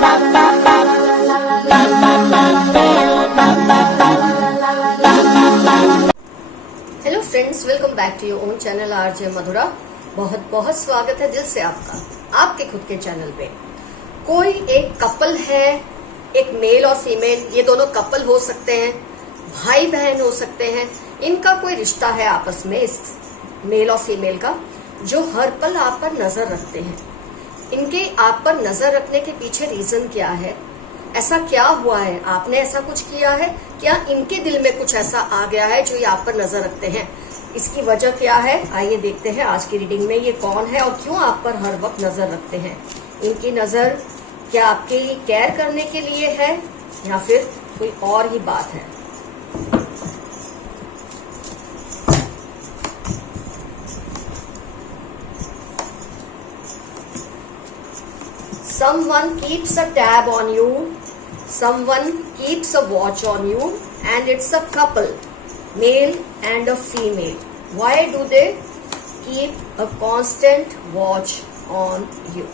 Hello friends, welcome back to your own channel RJ Madhura. बहुत बहुत स्वागत है दिल से आपका आपके खुद के चैनल पे। कोई एक कपल है, एक मेल और फीमेल, ये दोनों कपल हो सकते हैं, भाई बहन हो सकते हैं, इनका कोई रिश्ता है आपस में, इस मेल और फीमेल का, जो हर पल आप पर नजर रखते हैं। इनके आप पर नजर रखने के पीछे रीजन क्या है? ऐसा क्या हुआ है? आपने ऐसा कुछ किया है क्या? इनके दिल में कुछ ऐसा आ गया है जो ये आप पर नजर रखते हैं? इसकी वजह क्या है? आइए देखते हैं आज की रीडिंग में ये कौन है और क्यों आप पर हर वक्त नजर रखते हैं। इनकी नजर क्या आपके लिए केयर करने के लिए है या फिर कोई और ही बात है? Someone keeps a tab on you, someone keeps a watch on you, and it's a couple, male and a female. Why do they keep a constant watch on you?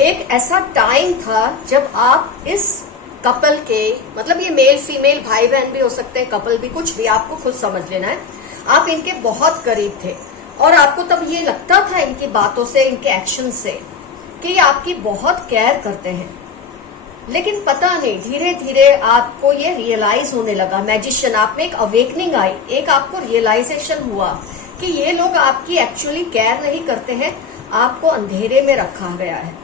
एक ऐसा टाइम था जब आप इस कपल के, मतलब ये male female भाई बहन भी हो सकते हैं, कपल भी, कुछ भी, आपको खुद समझ लेना है, आप इनके बहुत करीब थे और आपको तब ये लगता था इनकी बातों से, इनके एक्शन से, कि ये आपकी बहुत केयर करते हैं। लेकिन पता नहीं, धीरे धीरे आपको ये रियलाइज होने लगा, मैजिशियन आप में एक अवेकनिंग आई, एक आपको रियलाइजेशन हुआ कि ये लोग आपकी एक्चुअली केयर नहीं करते हैं, आपको अंधेरे में रखा गया है।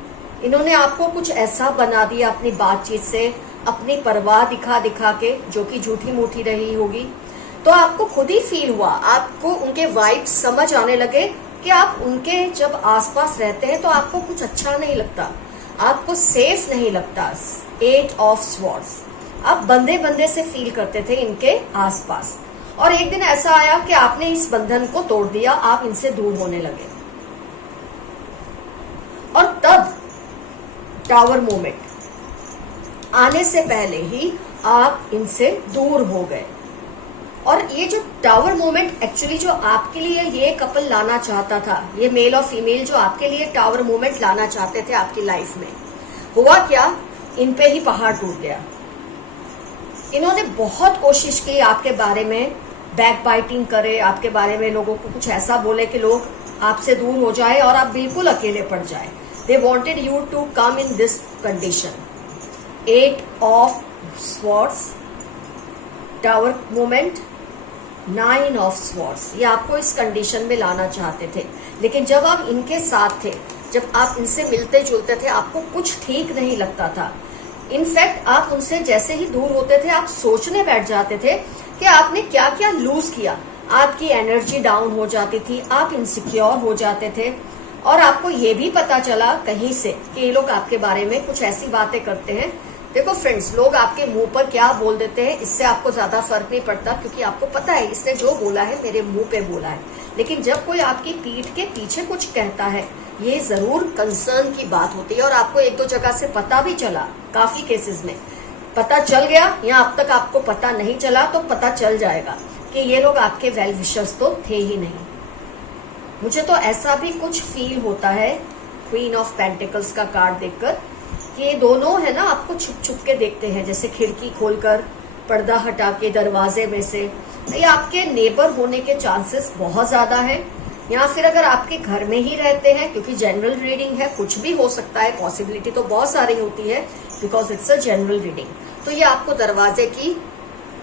इन्होंने आपको कुछ ऐसा बना दिया अपनी बातचीत से, अपनी परवाह दिखा दिखा के, जो कि झूठी मूठी रही होगी। तो आपको खुद ही फील हुआ, आपको उनके वाइब्स समझ आने लगे कि आप उनके जब आसपास रहते हैं तो आपको कुछ अच्छा नहीं लगता, आपको सेफ नहीं लगता। 8 ऑफ स्वॉर्ड्स, आप बंधे बंधे से फील करते थे इनके आसपास, और एक दिन ऐसा आया कि आपने इस बंधन को तोड़ दिया, आप इनसे दूर होने लगे। और तब टावर मोमेंट आने से पहले ही आप इनसे दूर हो गए। और ये जो टावर मोमेंट एक्चुअली जो आपके लिए ये कपल लाना चाहता था, ये मेल और फीमेल जो आपके लिए टावर मोमेंट लाना चाहते थे आपकी लाइफ में, हुआ क्या? इन पे ही पहाड़ टूट गया। इन्होंने बहुत कोशिश की आपके बारे में बैक बाइटिंग करे, आपके बारे में लोगों को कुछ ऐसा बोले कि लोग आपसे दूर हो जाए और आप बिल्कुल अकेले पड़ जाए। They wanted you to come in this condition. 8 of swords, tower moment, 9 of swords. ये आपको इस कंडीशन में लाना चाहते थे, लेकिन जब आप इनके साथ थे, जब आप इनसे मिलते जुलते थे, आपको कुछ ठीक नहीं लगता था। इनफैक्ट आप उनसे जैसे ही दूर होते थे, आप सोचने बैठ जाते थे कि आपने क्या क्या लूज किया। आपकी एनर्जी डाउन हो जाती थी, आप इनसिक्योर हो जाते थे, और आपको ये भी पता चला कहीं से कि ये लोग आपके बारे में कुछ ऐसी बातें करते हैं। देखो फ्रेंड्स, लोग आपके मुंह पर क्या बोल देते हैं इससे आपको ज्यादा फर्क नहीं पड़ता, क्योंकि आपको पता है इसने जो बोला है मेरे मुंह पे बोला है। लेकिन जब कोई आपकी पीठ के पीछे कुछ कहता है, ये जरूर कंसर्न की बात होती है। और आपको 1-2 जगह से पता भी चला, काफी केसेस में पता चल गया, या अब तक आपको पता नहीं चला तो पता चल जाएगा कि ये लोग आपके वेल विशर्स तो थे ही नहीं। मुझे तो ऐसा भी कुछ फील होता है क्वीन ऑफ पेंटिकल्स का कार्ड देखकर, कि ये दोनों है ना आपको छुप छुप के देखते हैं, जैसे खिड़की खोलकर, पर्दा हटा के दरवाजे में से। ये आपके नेबर होने के चांसेस बहुत ज्यादा है, या फिर अगर आपके घर में ही रहते हैं, क्योंकि जनरल रीडिंग है, कुछ भी हो सकता है, पॉसिबिलिटी तो बहुत सारी होती है, because it's a general reading. तो ये आपको दरवाजे की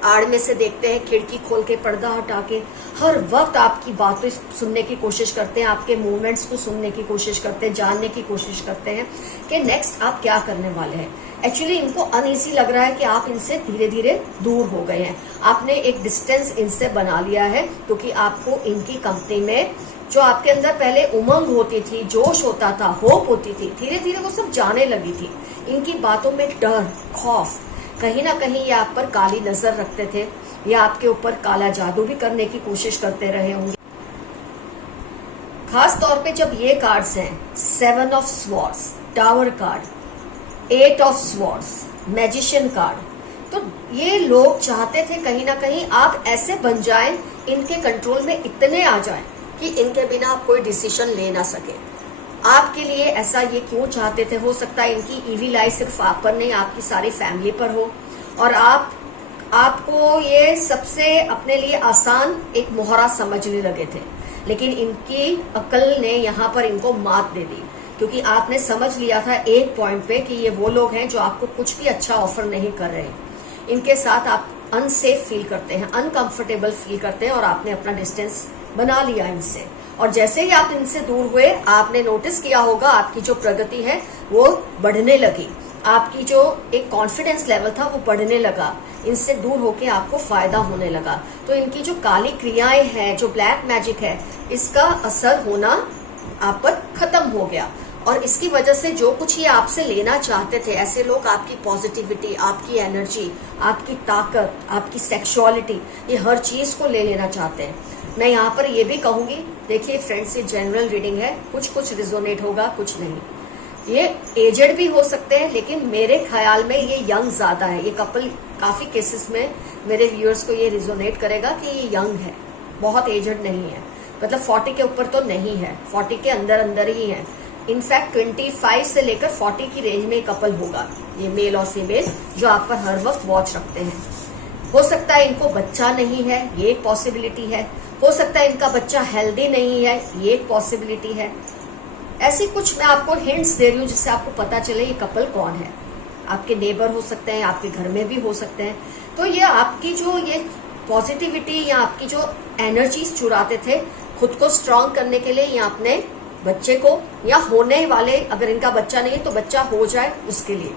आड़ में से देखते हैं, खिड़की खोल के, पर्दा हटा के, हर वक्त आपकी बातें सुनने की कोशिश करते हैं, आपके मूवमेंट्स को सुनने की कोशिश करते हैं, जानने की कोशिश करते हैं कि नेक्स्ट आप क्या करने वाले हैं। एक्चुअली इनको अनईजी लग रहा है कि आप इनसे धीरे धीरे दूर हो गए हैं, आपने एक डिस्टेंस इनसे बना लिया है, क्योंकि आपको इनकी कंपनी में जो आपके अंदर पहले उमंग होती थी, जोश होता था, होप होती थी, धीरे धीरे वो सब जाने लगी थी। इनकी बातों में डर, खौफ, कहीं ना कहीं ये आप पर काली नजर रखते थे, या आपके ऊपर काला जादू भी करने की कोशिश करते रहे होंगे। खास तौर पे जब ये कार्ड्स हैं, 7 of swords, tower card, 8 of swords, magician card, तो ये लोग चाहते थे कहीं ना कहीं आप ऐसे बन जाएं, इनके कंट्रोल में इतने आ जाएं कि इनके बिना आप कोई डिसीजन ले ना सके। आपके लिए ऐसा ये क्यों चाहते थे? हो सकता है इनकी ईविल आई सिर्फ आप पर नहीं, आपकी सारी फैमिली पर हो, और आपको ये सबसे अपने लिए आसान एक मोहरा समझने लगे थे। लेकिन इनकी अक्ल ने यहाँ पर इनको मात दे दी, क्योंकि आपने समझ लिया था एक पॉइंट पे कि ये वो लोग हैं जो आपको कुछ भी अच्छा ऑफर नहीं कर रहे। इनके साथ आप अनसेफ फील करते हैं, अनकंफर्टेबल फील करते हैं, और आपने अपना डिस्टेंस बना लिया इनसे। और जैसे ही आप इनसे दूर हुए, आपने नोटिस किया होगा आपकी जो प्रगति है वो बढ़ने लगी, आपकी जो एक कॉन्फिडेंस लेवल था वो बढ़ने लगा, इनसे दूर होके आपको फायदा होने लगा। तो इनकी जो काली क्रियाएं हैं, जो ब्लैक मैजिक है, इसका असर होना आप पर खत्म हो गया। और इसकी वजह से जो कुछ ये आपसे लेना चाहते थे, ऐसे लोग आपकी पॉजिटिविटी, आपकी एनर्जी, आपकी ताकत, आपकी सेक्सुअलिटी, ये हर चीज को ले लेना चाहते हैं। मैं यहाँ पर ये भी कहूंगी, देखिए फ्रेंड्स, ये जनरल रीडिंग है, कुछ कुछ रिजोनेट होगा, कुछ नहीं। ये एजेड भी हो सकते हैं, लेकिन मेरे ख्याल में ये यंग ज्यादा है। ये कपल काफी केसेस में मेरे व्यूअर्स को ये रिजोनेट करेगा कि ये यंग है, बहुत एजेड नहीं है, मतलब 40 के ऊपर तो नहीं है, 40 के अंदर अंदर ही है। इनफैक्ट 25 से लेकर 40 की रेंज में कपल होगा, ये मेल और फीमेल, जो आप पर हर वक्त वॉच रखते हैं। हो सकता है इनको बच्चा नहीं है, ये एक पॉसिबिलिटी है। हो सकता है इनका बच्चा हेल्दी नहीं है, ये एक पॉसिबिलिटी है। ऐसी कुछ मैं आपको हिंट्स दे रही हूँ जिससे आपको पता चले ये कपल कौन है। आपके नेबर हो सकते हैं, आपके घर में भी हो सकते हैं। तो ये आपकी जो ये पॉजिटिविटी या आपकी जो एनर्जीज चुराते थे खुद को स्ट्रांग करने के लिए, या अपने बच्चे को, या होने वाले, अगर इनका बच्चा नहीं है तो बच्चा हो जाए उसके लिए,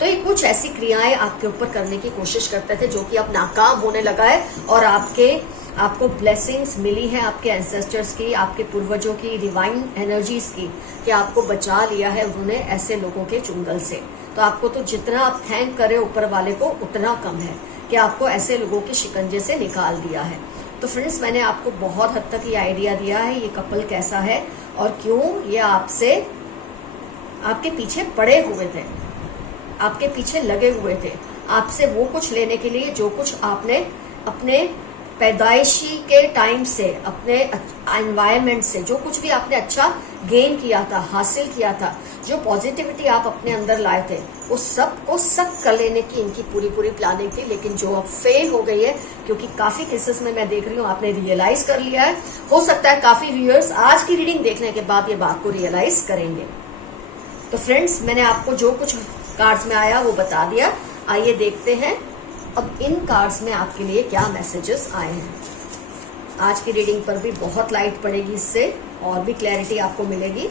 तो ये कुछ ऐसी क्रियाएं आपके ऊपर करने की कोशिश करते थे जो कि अब नाकाम होने लगा है। और आपको ब्लेसिंग्स मिली है आपके एंसेस्टर्स की, आपके पूर्वजों की, डिवाइन एनर्जीज की, कि आपको बचा लिया है उन्होंने ऐसे लोगों के चुंगल से। तो आपको तो जितना आप थैंक करें ऊपर वाले को उतना कम है कि आपको ऐसे लोगों के शिकंजे से निकाल दिया है। तो फ्रेंड्स, मैंने आपको बहुत हद तक ये आइडिया दिया है ये कपल कैसा है और क्यों ये आपसे, आपके पीछे पड़े हुए थे, आपके पीछे लगे हुए थे, आपसे वो कुछ लेने के लिए जो कुछ आपने अपने पैदाइशी के टाइम से, अपने एनवायरनमेंट से, जो कुछ भी आपने अच्छा गेन किया था, हासिल किया था, जो पॉजिटिविटी आप अपने अंदर लाए थे, उस सब को सक कर लेने की इनकी पूरी प्लानिंग थी। लेकिन जो अब फेल हो गई है, क्योंकि काफी केसेस में मैं देख रही हूँ आपने रियलाइज कर लिया है। हो सकता है काफी व्यूअर्स आज की रीडिंग देखने के बाद ये बात को रियलाइज करेंगे। तो फ्रेंड्स, मैंने आपको जो कुछ कार्ड्स में आया वो बता दिया। आइए देखते हैं अब इन कार्ड्स में आपके लिए क्या मैसेजेस आए हैं। आज की रीडिंग पर भी बहुत लाइट पड़ेगी, इससे और भी क्लैरिटी आपको मिलेगी।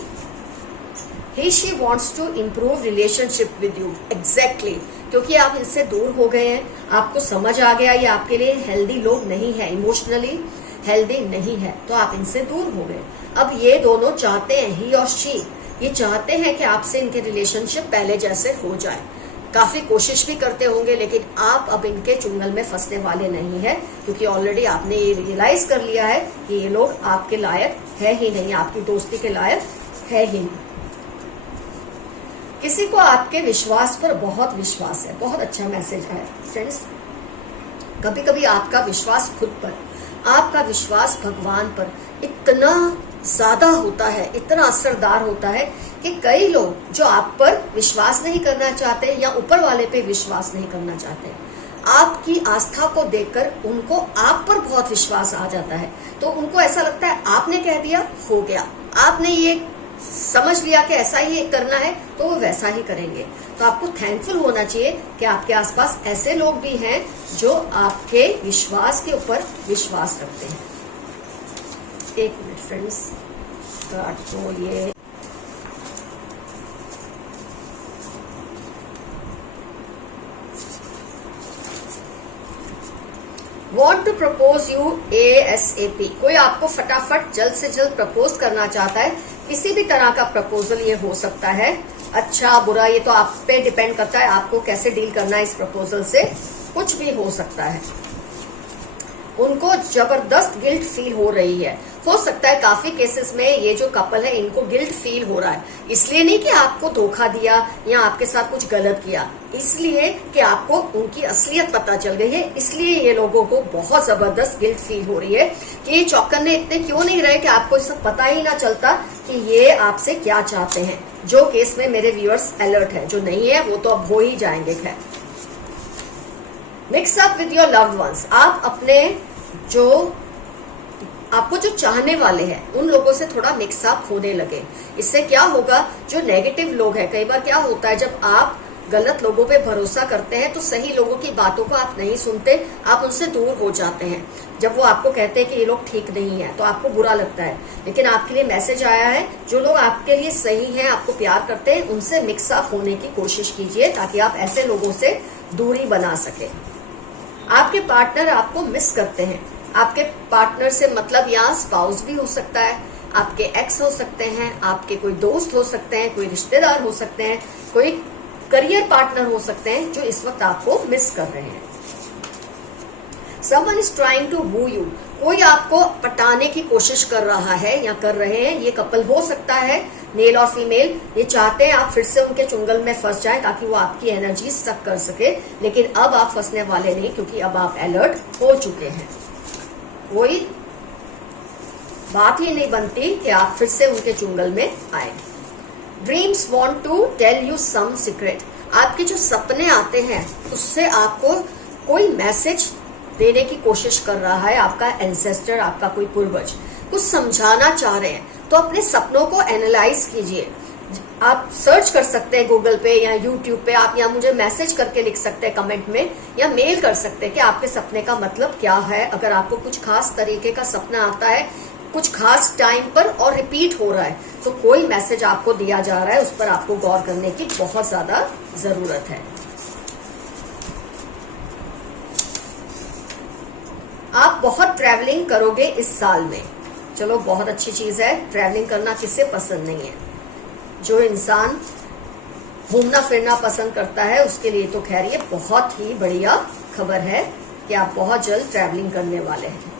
He she wants to improve relationship with you, exactly, क्योंकि आप इनसे दूर हो गए हैं, आपको समझ आ गया ये आपके लिए हेल्दी लोग नहीं है, इमोशनली हेल्दी नहीं है, तो आप इनसे दूर हो गए। अब ये दोनों चाहते हैं, ही और शी, ये चाहते हैं कि आपसे इनके रिलेशनशिप पहले जैसे हो जाए। काफी कोशिश भी करते होंगे, लेकिन आप अब इनके चुंगल में फंसने वाले नहीं है, क्योंकि ऑलरेडी आपने ये रियलाइज कर लिया है कि ये लोग आपके लायक है ही नहीं, आपकी दोस्ती के लायक है ही नहीं। किसी को आपके विश्वास पर बहुत विश्वास है, बहुत अच्छा मैसेज है फ्रेंड्स। कभी कभी आपका विश्वास खुद पर, आपका विश्वास भगवान पर इतना ज्यादा होता है, इतना असरदार होता है कि कई लोग जो आप पर विश्वास नहीं करना चाहते या ऊपर वाले पे विश्वास नहीं करना चाहते, आपकी आस्था को देखकर उनको आप पर बहुत विश्वास आ जाता है। तो उनको ऐसा लगता है आपने कह दिया हो गया, आपने ये समझ लिया कि ऐसा ही करना है तो वो वैसा ही करेंगे। तो आपको थैंकफुल होना चाहिए कि आपके आसपास ऐसे लोग भी हैं जो आपके विश्वास के ऊपर विश्वास रखते हैं। एक मिनट फ्रेंड्स, तो ये want to propose you ASAP, कोई आपको फटाफट जल्द से जल्द प्रपोज करना चाहता है। किसी भी तरह का प्रपोजल ये हो सकता है, अच्छा बुरा, ये तो आप पे डिपेंड करता है आपको कैसे डील करना है इस प्रपोजल से। कुछ भी हो सकता है, उनको जबरदस्त गिल्ट फील हो रही है। हो सकता है काफी केसेस में ये जो कपल है इनको गिल्ट फील हो रहा है, इसलिए नहीं कि आपको धोखा दिया या आपके साथ कुछ गलत किया, इसलिए कि आपको उनकी असलियत पता चल गई है। इसलिए ये लोगों को बहुत जबरदस्त गिल्ट फील हो रही है कि ये चौकन्ने इतने क्यों नहीं रहे कि आपको सब पता ही ना चलता कि ये आपसे क्या चाहते हैं। जो केस में मेरे व्यूअर्स अलर्ट है, जो नहीं है वो तो अब हो ही जाएंगे। खैर, mix up with your loved ones. आप अपने आपको जो चाहने वाले हैं उन लोगों से थोड़ा मिक्सअप होने लगे। इससे क्या होगा, जो नेगेटिव लोग हैं, कई बार क्या होता है जब आप गलत लोगों पे भरोसा करते हैं तो सही लोगों की बातों को आप नहीं सुनते, आप उनसे दूर हो जाते हैं। जब वो आपको कहते हैं कि ये लोग ठीक नहीं है तो आपको बुरा लगता है, लेकिन आपके लिए मैसेज आया है, जो लोग आपके लिए सही हैं, आपको प्यार करते हैं, उनसे मिक्सअप होने की कोशिश कीजिए ताकि आप ऐसे लोगों से दूरी बना सके। आपके पार्टनर आपको मिस करते हैं। आपके पार्टनर से मतलब यहाँ स्पाउस भी हो सकता है, आपके एक्स हो सकते हैं, आपके कोई दोस्त हो सकते हैं, कोई रिश्तेदार हो सकते हैं, कोई करियर पार्टनर हो सकते हैं जो इस वक्त आपको मिस कर रहे हैं। Someone is trying to woo you। कोई आपको पटाने की कोशिश कर रहा है या कर रहे हैं। ये कपल हो सकता है, मेल और फीमेल। ये चाहते हैं आप फिर से उनके चुंगल में फंस जाएं ताकि वो आपकी एनर्जी सक कर सके, लेकिन अब आप फंसने वाले नहीं, क्योंकि अब आप अलर्ट हो चुके हैं। कोई बात ही नहीं बनती कि आप फिर से उनके चुंगल में आए। Dreams want to tell you some secret. आपके जो सपने आते हैं उससे आपको कोई मैसेज देने की कोशिश कर रहा है आपका एंसेस्टर, आपका कोई पूर्वज कुछ समझाना चाह रहे हैं। तो अपने सपनों को एनालाइज कीजिए। आप सर्च कर सकते हैं गूगल पे या यूट्यूब पे, आप या मुझे मैसेज करके लिख सकते हैं कमेंट में, या मेल कर सकते हैं कि आपके सपने का मतलब क्या है। अगर आपको कुछ खास तरीके का सपना आता है, कुछ खास टाइम पर और रिपीट हो रहा है, तो कोई मैसेज आपको दिया जा रहा है, उस पर आपको गौर करने की बहुत ज्यादा जरूरत है। आप बहुत ट्रैवलिंग करोगे इस साल में। चलो, बहुत अच्छी चीज है, ट्रैवलिंग करना किसे पसंद नहीं है। जो इंसान घूमना फिरना पसंद करता है उसके लिए तो खैर ये बहुत ही बढ़िया खबर है कि आप बहुत जल्द ट्रैवलिंग करने वाले हैं।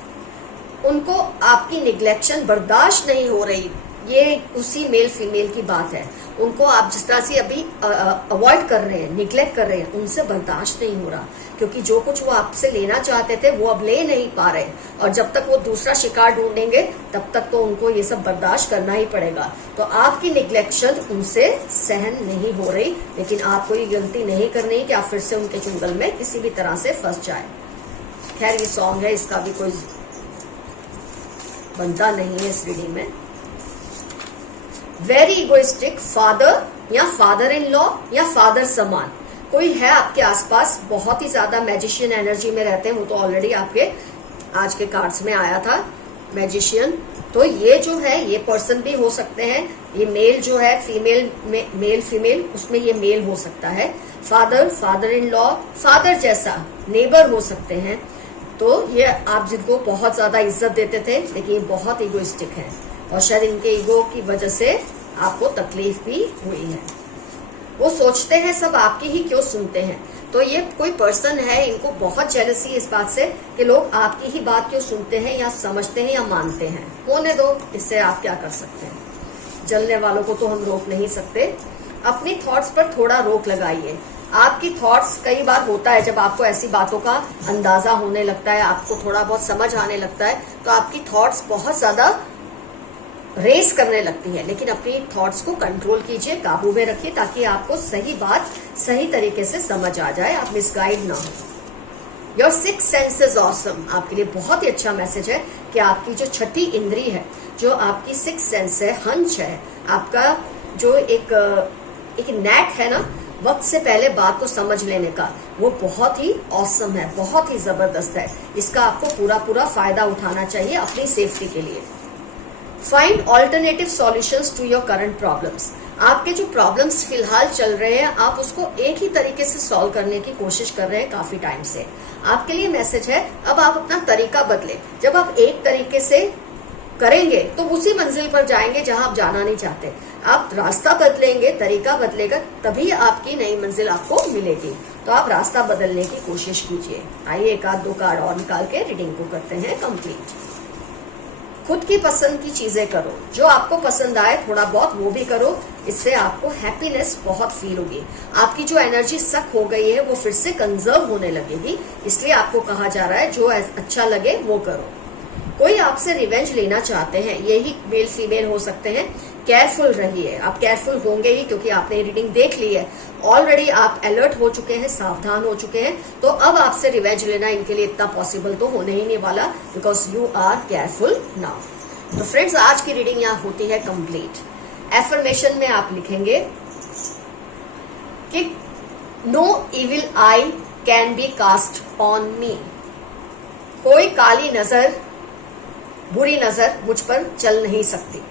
उनको आपकी निग्लेक्शन बर्दाश्त नहीं हो रही, ये उसी मेल फीमेल की बात है। उनको आप जिस तरह से अभी अवॉइड कर रहे हैं, निग्लेक्ट कर रहे हैं, उनसे बर्दाश्त नहीं हो रहा, क्योंकि जो कुछ वो आपसे लेना चाहते थे वो अब ले नहीं पा रहे, और जब तक वो दूसरा शिकार ढूंढेंगे तब तक तो उनको ये सब बर्दाश्त करना ही पड़ेगा। तो आपकी निग्लेक्शन उनसे सहन नहीं हो रही, लेकिन आपको ये गलती नहीं करनी कि आप फिर से उनके चुंगल में किसी भी तरह से फंस जाए। खैर, ये सॉन्ग है, इसका भी कोई बनता नहीं है इस रीडिंग में। वेरी इगोइस्टिक फादर या फादर इन लॉ या फादर समान कोई है आपके आसपास, बहुत ही ज्यादा मैजिशियन एनर्जी में रहते हैं। वो तो ऑलरेडी आपके आज के कार्ड्स में आया था, मैजिशियन। तो ये जो है ये पर्सन भी हो सकते हैं। ये मेल जो है फीमेल मेल फीमेल, उसमें ये मेल हो सकता है। Father, father in law, father जैसा नेबर हो सकते हैं। तो ये आप जिनको बहुत ज्यादा इज्जत देते थे, लेकिन ये बहुत इगोइस्टिक है, और शायद इनके ईगो की वजह से आपको तकलीफ भी हुई है। वो सोचते हैं सब आपकी ही क्यों सुनते हैं। तो ये कोई पर्सन है, इनको बहुत जेलसी इस बात से कि लोग आपकी ही बात क्यों सुनते हैं या समझते हैं या मानते हैं। होने दो, इससे आप क्या कर सकते हैं। जलने वालों को तो हम रोक नहीं सकते। अपनी थॉट्स पर थोड़ा रोक लगाइए। आपकी थॉट्स, कई बार होता है जब आपको ऐसी बातों का अंदाजा होने लगता है, आपको थोड़ा बहुत समझ आने लगता है, तो आपकी थॉट्स बहुत ज्यादा रेस करने लगती है। लेकिन अपनी थॉट्स को कंट्रोल कीजिए, काबू में रखिए, ताकि आपको सही बात सही तरीके से समझ आ जाए, आप मिसगाइड ना हो। Your six sense is awesome. आपके लिए बहुत ही अच्छा मैसेज है कि आपकी जो छठी इंद्री है, जो आपकी सिक्स सेंस है, हंच है, आपका जो एक नैक है ना वक्त से पहले बात को समझ लेने का, वो बहुत ही ऑसम है, बहुत ही जबरदस्त है। इसका आपको पूरा पूरा फायदा उठाना चाहिए अपनी सेफ्टी के लिए। Find alternative solutions to your current problems. आपके जो प्रॉब्लम्स फिलहाल चल रहे हैं, आप उसको एक ही तरीके से सॉल्व करने की कोशिश कर रहे हैं काफी टाइम से। आपके लिए मैसेज है, अब आप अपना तरीका बदले। जब आप एक तरीके से करेंगे तो उसी मंजिल पर जाएंगे जहां आप जाना नहीं चाहते। आप रास्ता बदलेंगे, तरीका बदलेगा, तभी आपकी नई मंजिल आपको मिलेगी। तो आप रास्ता बदलने की कोशिश कीजिए। आइए एक आध दो कार्ड और निकाल के रीडिंग को करते हैं कंप्लीट। खुद की पसंद की चीजें करो, जो आपको पसंद आए थोड़ा बहुत वो भी करो, इससे आपको हैप्पीनेस बहुत फील होगी। आपकी जो एनर्जी सक हो गई है वो फिर से कंजर्व होने लगेगी, इसलिए आपको कहा जा रहा है जो अच्छा लगे वो करो। कोई आपसे रिवेंज लेना चाहते हैं, यही मेल फीमेल हो सकते हैं, केयरफुल रहिए। आप केयरफुल होंगे ही क्योंकि आपने रीडिंग देख ली है, ऑलरेडी आप अलर्ट हो चुके हैं, सावधान हो चुके हैं, तो अब आपसे रिवेंज लेना इनके लिए इतना पॉसिबल तो होने ही नहीं वाला, because you are careful now. तो फ्रेंड्स, आज की रीडिंग यहाँ होती है कंप्लीट। एफर्मेशन में आप लिखेंगे कि no evil eye can be cast on me. कोई काली नजर, बुरी नजर मुझ पर चल नहीं सकती।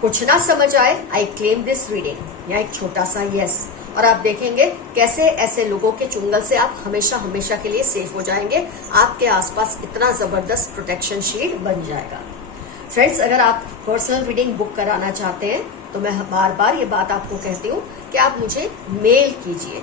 कुछ ना समझ आए, आई क्लेम दिस रीडिंग, या एक छोटा सा यस, और आप देखेंगे कैसे ऐसे लोगों के चुंगल से आप हमेशा हमेशा के लिए सेफ हो जाएंगे। आपके आसपास इतना जबरदस्त प्रोटेक्शन शील्ड बन जाएगा। फ्रेंड्स, अगर आप पर्सनल रीडिंग बुक कराना चाहते हैं तो मैं बार बार ये बात आपको कहती हूँ कि आप मुझे मेल कीजिए।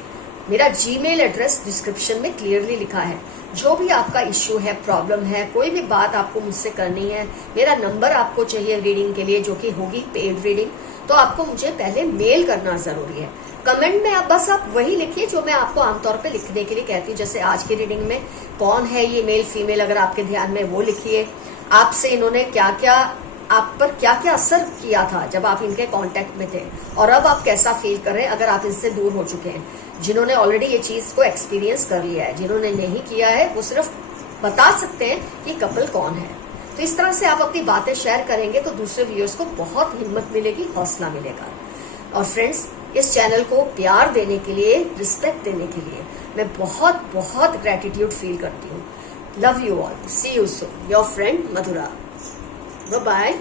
मेरा जीमेल एड्रेस डिस्क्रिप्शन में क्लियरली लिखा है। जो भी आपका इश्यू है, प्रॉब्लम है, कोई भी बात आपको मुझसे करनी है, मेरा नंबर आपको चाहिए रीडिंग के लिए, जो कि होगी पेड रीडिंग, तो आपको मुझे पहले मेल करना जरूरी है। कमेंट में आप वही लिखिए जो मैं आपको आमतौर पे लिखने के लिए कहती हूँ। जैसे आज की रीडिंग में कौन है ये मेल फीमेल, अगर आपके ध्यान में, वो लिखिए। आपसे इन्होंने क्या क्या, आप पर क्या क्या असर किया था जब आप इनके कांटेक्ट में थे, और अब आप कैसा फील कर रहे हैं अगर आप इनसे दूर हो चुके हैं। जिन्होंने ऑलरेडी ये चीज को एक्सपीरियंस कर लिया है, जिन्होंने नहीं किया है, वो सिर्फ बता सकते हैं कि कपल कौन है। तो इस तरह से आप अपनी बातें शेयर करेंगे तो दूसरे व्यूअर्स को बहुत हिम्मत मिलेगी, हौसला मिलेगा। और फ्रेंड्स, इस चैनल को प्यार देने के लिए, रिस्पेक्ट देने के लिए मैं बहुत बहुत ग्रेटिट्यूड फील करती हूँ। Love you all, see you soon, your friend Madhura. Bye bye.